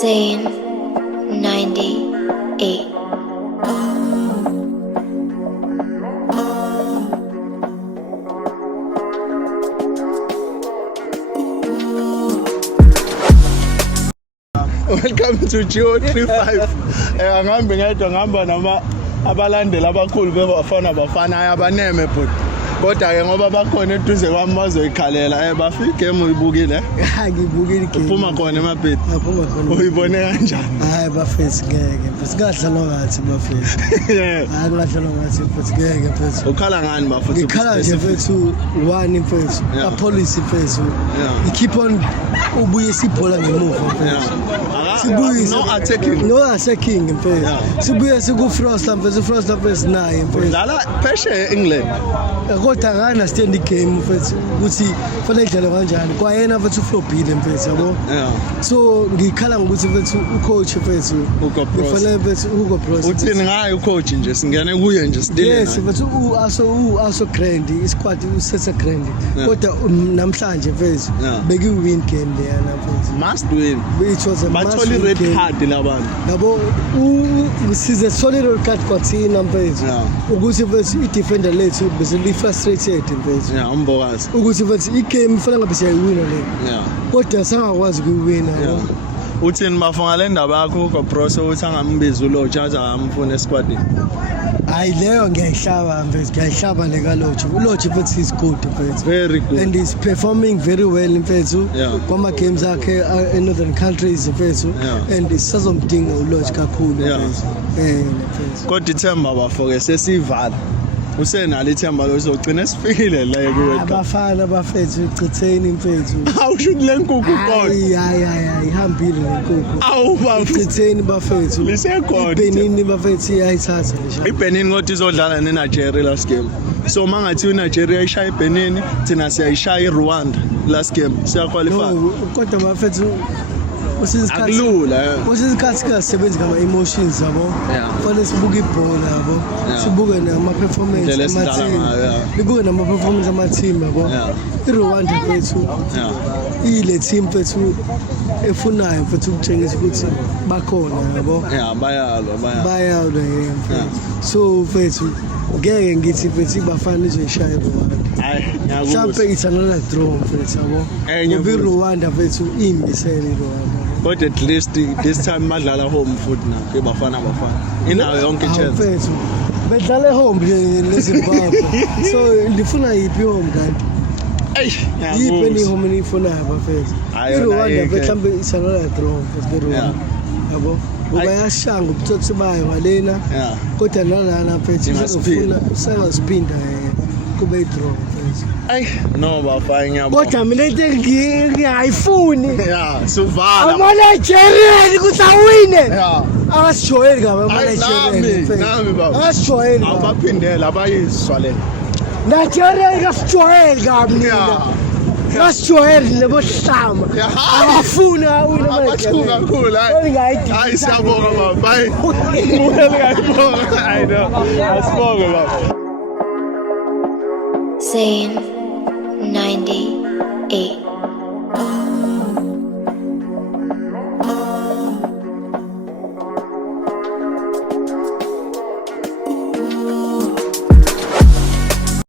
Zane 98. Welcome to Geo35. Angihambi ngedwa ngihamba nama abalandeli abakhulu bafana abaneme but kodwa ke ngoba bakhona eduze kwami bazoyikhalela bafika game uyibukile ngibukile igame uphuma khona emabhedi ngaphuma khona uyibone kanjani hayi bafethu ngeke sikadlalwa ngathi bafethu hayi ngadlalwa ngathi futhi ngeke mfethu ukhala ngani bafethu ngikhala nje mfethu one mfethu a policy mfethu you keep on ubuye sibhola ngemuva mfethu sibuye no attacking mfethu sibuye siku Frost mfethu Frost mfethu naye mfethu dlala pheshe England kodwa ngana stand igame mfethu ukuthi fanele idlale kanjani kwayena mfethu flopile mfethu yabo so ngikhala ngokuthi mfethu ucoach mfethu kufanele mfethu Hugo Bros uthini ngayo ucoach nje singene kuye nje still yes mfethu aso grand isquad usethe grand kodwa namhlanje mfethu beki win game leyana mfethu must win it was a must win red card labantu yabo usize solid red card kwathina mfethu ukuthi mfethu i-defender lethu bese frustrated mfethu umbokazi ukuthi mfethu igame ifanele ngabe siyayiwina le kodwa sangakwazi ukuyiwina uthini bafonga le ndaba yakho Hugo Bros ukuthi angambiza uLodge aza amfuna esquadini hayi leyo ngiyayihlaba mfethu ngiyayihlaba le kaLodge uLodge mfethu is good mfethu very good and is performing very well mfethu kwama games akhe in northern countries mfethu and isazomdinga uLodge kakhulu mfethu mfethu kodwa ithemba bafoke sesivala usenalo ithemba lozogcina sifikile la kuwe abafana bafethu icitheni mfethu awushuthi lenkukhu kodwa hayi ihambile lenkukhu awubafu icitheni bafethu lisekhona iBenin bafethu iyayithatha lisha iBenin ngothi izodlala neNigeria last game so mangathi uNigeria ishaya iBenin thina siyayishaya iRwanda last game siya qualify kodwa bafethu akulula usisikhathi sikasebenzi ngama emotions yabo fanele sibuke ibhola yabo sibuke nama performance ama-team sibuke nama performance ama-team yabo iRwanda mfethu ile team mfethu efunayo mfethu ukutshengisa ukuthi bakhona yabo bayalwa so mfethu ngeke ngithi mfethu ibafana izoyishaya iRwanda mhlawumbe it's another draw mfethu yabo ngoba iRwanda mfethu imbisele iRwanda but at least this time madlala home foot na bafana inayo yonke chance mfethu bedlala home leZimbabwe so ndifuna yipi home kanti yipi ni home nifuna bafethu iRwanda mhlawumbe it's another draw mfethu yabo ubayashanga ubuthothi bayo ngalena kodwa nalana mfethu uzofuna sangasiphinda kube draw mfethu no bafanya kodwa mina into ngiyayifuni suvala ama-Nigerian kusawine akasijwayeli kabi ama-Nigerian nami baba akasijwayeli abaphindela abayizwa le Nigerian kasijwayeli kabi mina kasijwayeli lebo hlama abafuna awina abathunga kakhulu hayi siyabonga baba bye ngiyabonga I know asibonga baba Zane 98.